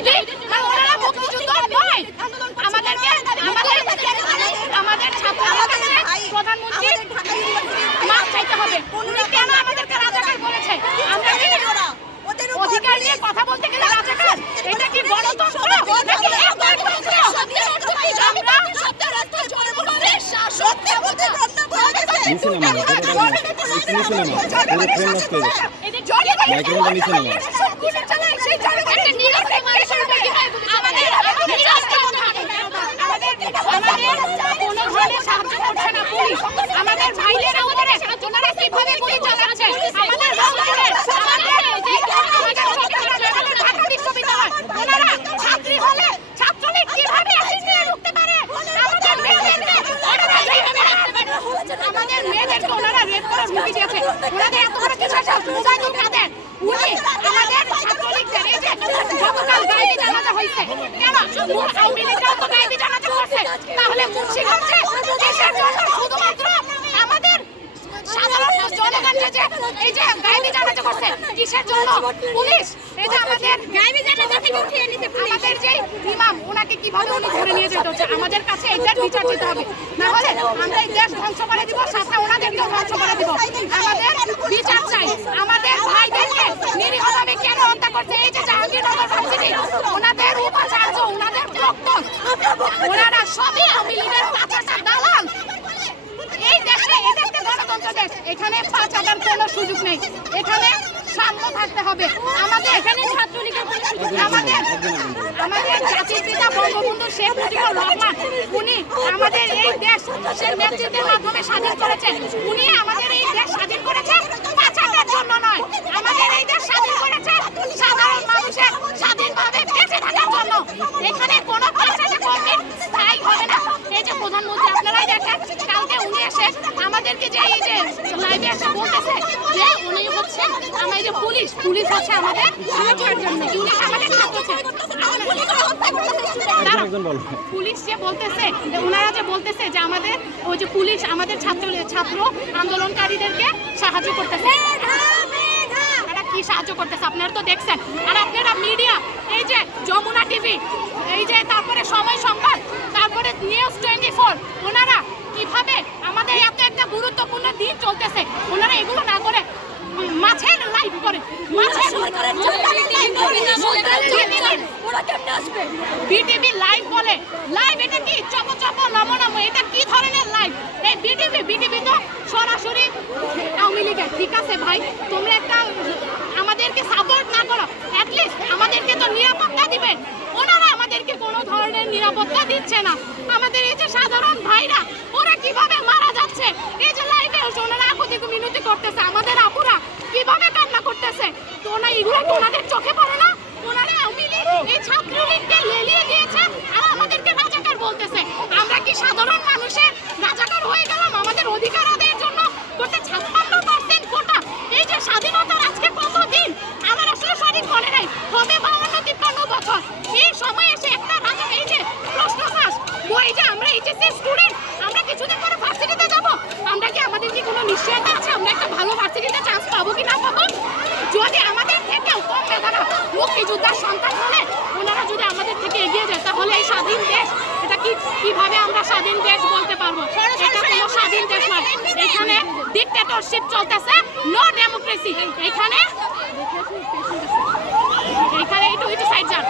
আর ওনারা মুক্তিযুদ্ধ নয় আমাদেরকে আমাদের আমাদের ছাত্রদের প্রধানমন্ত্রী মাপ চাইতে হবে উনি কেন আমাদেরকে রাজাকার বলেছে আমরা কি অধিকার নিয়ে কথা বলতে গেলে রাজাকার এটা কি গণতন্ত্র নাকি একতন্ত্র আমরা নিচে একটু নিচে নামান পুরো ফ্রেম নষ্ট হয়ে যাচ্ছে মাইক্রোফোনটা নিচে নামান আমাদের মেয়েদেরকে ওনারা রেপ করার হুমকি দিয়েছে ওনাদের এত বড় কিছু সাহস উনি আমাদের ছাত্রলীগদের এই যে গতকাল গাইবি জানাজা হয়েছে। কেন? আওয়ামী লীগরাও তো গাইবি জানাজা করছে তাহলে মুন্সিগঞ্জে দেশের জন্য শুধুমাত্র আমাদের সাধারণ জনগণ যে যে এই যে গাইবি জানাজা করছে কিসের জন্য? পুলিশ এই যে আমাদের গাইবি জানাজা থেকে উঠিয়ে নিতে আমাদের যে ইমাম ওনাকে কীভাবে উনি ধরে নিয়ে যেতে হচ্ছে? আমাদের কাছে এটার বিচার দিতে হবে। না হলে আমরা এই দেশ ধ্বংস করে দিব সাথে ওনাদেরকেও ধ্বংস করে দিব আমাদের বিচার চাই আমাদের ভাইদেরকে নিরীহভাবে কেন হত্যা করছে, এই যে জাহাঙ্গীরনগর ভার্সিটি ওনাদের উপাচার্য, ওনাদের প্রক্তন ওনারা সবই আওয়ামী লীগের দালাল। এই দেশে এটা একটা গণতন্ত্র দেশ, এখানে পাচারের কোনো সুযোগ নেই। এখানে সাম্য থাকতে হবে। আমাদের এখানে ছাত্রলীগের। আমাদের আমাদের জাতির পিতা বঙ্গবন্ধু শেখ মুজিবুর রহমান, উনি আমাদের এই দেশ নেতৃত্বের মাধ্যমে স্বাধীন করেছেন। উনি আমাদের এই দেশ স্বাধীন করেছে পাচারের জন্য নয় আমাদের এই দেশ স্বাধীন করেছে সাধারণ মানুষের স্বাধীনভাবে বেঁচে থাকার জন্য এখানে কোনো পাচারে কর্মী স্থায়ী হবে না এই যে প্রধানমন্ত্রী আপনারাই দেখেন কালকে উনি এসে আমাদেরকে যে এই যে লাইভে এসে বলতেছে যে উনি হচ্ছে আমার এই যে পুলিশ পুলিশ হচ্ছে আমাদের সুরক্ষার জন্য। পুলিশ আমাদের পুলিশ যে বলতেছে ওনারা যে বলতেছে যে আমাদের ওই যে পুলিশ আমাদের ছাত্র ছাত্র আন্দোলনকারীদেরকে সাহায্য করতেছে। আপনারা কি সাহায্য করতেছে? আপনারা তো দেখছেন। আর আপনারা মিডিয়া এই যে যমুনা টিভি এই যে তারপরে সময় সংবাদ তারপরে নিউজ টোয়েন্টি ফোর ওনারা কীভাবে আমাদের এত একটা গুরুত্বপূর্ণ দিন চলতেছে। ওনারা এগুলো না করে মাছের লাইভ করে। মাছের বিটিভি লাইভ বলে। লাইভ এটা কি? চপ চপ নম নম এটা কি ধরনের লাইভ এই বিটিভি বিটিভি তো সরাসরি আওয়ামী লীগের। ঠিক আছে ভাই তোমরা একটা আমাদেরকে সাপোর্ট না করো। অ্যাটলিস্ট আমাদেরকে তো নিরাপত্তা দিবেন ওনারা আমাদেরকে কোনো ধরনের নিরাপত্তা দিচ্ছে না। আমাদের এই যে সাধারণ ভাইরা ওরা কীভাবে মারা যাচ্ছে এই যে লাইভে ওনারা আকুতি মিনতি করতেছে। আমাদের আপুরা কীভাবে কান্না করতেছে? তো ওনা এগুলো ওনাদের চোখে পড়ে না? ওনারা আওয়ামী এই ছাত্রলীগকে লেলিয়ে দিয়েছে আর আমাদেরকে রাজাকার বলতেছে আমরা কি সাধারণ মানুষের রাজাকার হয়ে গেলাম আমাদের অধিকার আদায়ের জন্য করতে ছাপ্পান্ন পার্সেন্ট কোটা এই যে স্বাধীনতার আজকে কত দিন আমার আসলে সঠিক মনে নাই হবে বাউন্ন তিপ্পান্ন বছর এই সময় এসে একটা রাজা এই যে প্রশ্ন ফাঁস ওই যে আমরা এইচএসসি স্টুডেন্ট আমরা কিছুদিন পরে ভার্সিটিতে যাব আমরা কি আমাদের কি কোনো নিশ্চয়তা আছে আমরা একটা ভালো ভার্সিটিতে চান্স পাবো কি না পাবো? যদি আমাদের থেকেও কম মেধারা মুক্তিযোদ্ধার সন্তান হলে ওনারা যদি আমাদের থেকে এগিয়ে যায় তাহলে এই স্বাধীন দেশ এটা কি কীভাবে আমরা স্বাধীন দেশ বলতে পারব? এটা কোনো স্বাধীন দেশ নয়। এখানে ডিক্টেটরশিপ চলতেছে নো ডেমোক্রেসি এখানে এখানে একটু একটু সাইড যান।